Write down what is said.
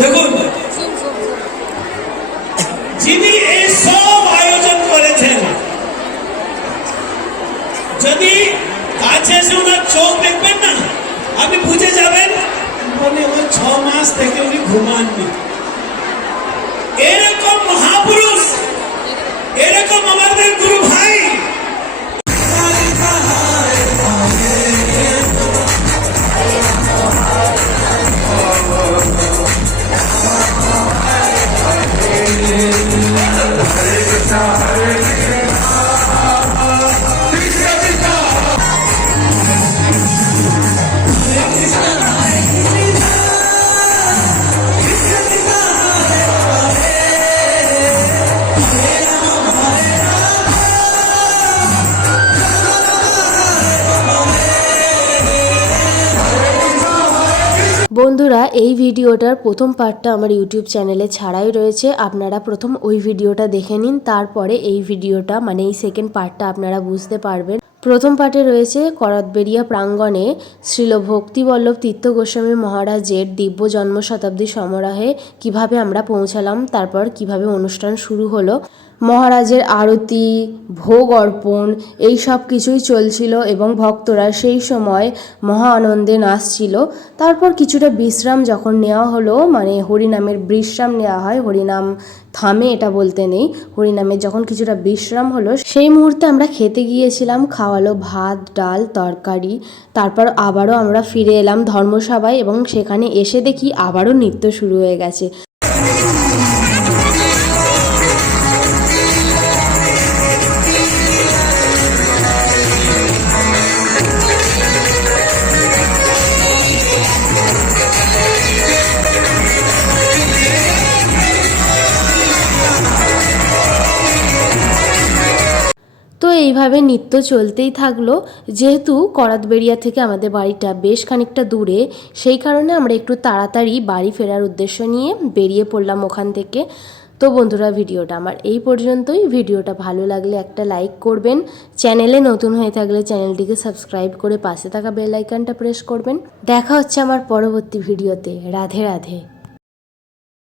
দেখুন, যিনি এই সব আয়োজন করেছেন, যদি কাছে এসে ওনার চোখ দেখবেন না, আপনি বুঝে যাবেন মানে ওই 6 মাস থেকে উনি ঘুমাননি। এরকম মহাপুরুষ, এরকম আমাদের গুরু ভাই, বন্ধুরা, এই ভিডিওটার প্রথম পার্টটা আমার ইউটিউব চ্যানেলে ছাড়াই রয়েছে। আপনারা প্রথম ওই ভিডিওটা দেখে নিন, তারপরে এই ভিডিওটা মানে এই সেকেন্ড পার্টটা আপনারা বুঝতে পারবেন। প্রথম পার্টে রয়েছে করতবেড়িয়া প্রাঙ্গণে শ্রীল ভক্তিবল্লভ তীর্থ গোস্বামী মহারাজের দিব্য জন্ম শতাব্দী সমারোহে কিভাবে আমরা পৌঁছালাম, তারপর কিভাবে অনুষ্ঠান শুরু হলো, মহারাজের আরতি, ভোগ অর্পণ এই সব কিছুই চলছিল এবং ভক্তরা সেই সময় মহা আনন্দে নাচছিল। তারপর কিছুটা বিশ্রাম যখন নেওয়া হলো, মানে হরিনামের বিশ্রাম নেওয়া হয়, হরিনাম থামে এটা বলতে নেই, হরিনামের যখন কিছুটা বিশ্রাম হলো সেই মুহূর্তে আমরা খেতে গিয়েছিলাম। খাওয়ালো ভাত, ডাল, তরকারি। তারপর আবারও আমরা ফিরে এলাম ধর্মসভায় এবং সেখানে এসে দেখি আবারও নৃত্য শুরু হয়ে গেছে। তো এইভাবে নৃত্য চলতেই থাকলো। যেহেতু করতবেড়িয়া থেকে আমাদের বাড়িটা বেশ খানিকটা দূরে, সেই কারণে আমরা একটু তাড়াতাড়ি বাড়ি ফেরার উদ্দেশ্য নিয়ে বেরিয়ে পড়লাম ওখান থেকে। তো বন্ধুরা, ভিডিওটা আমার এই পর্যন্তই। ভিডিওটা ভালো লাগলে একটা লাইক করবেন, চ্যানেলে নতুন হয়ে থাকলে চ্যানেলটিকে সাবস্ক্রাইব করে পাশে থাকা বেল আইকনটা প্রেস করবেন। দেখা হচ্ছে আমার পরবর্তী ভিডিওতে। রাধে রাধে।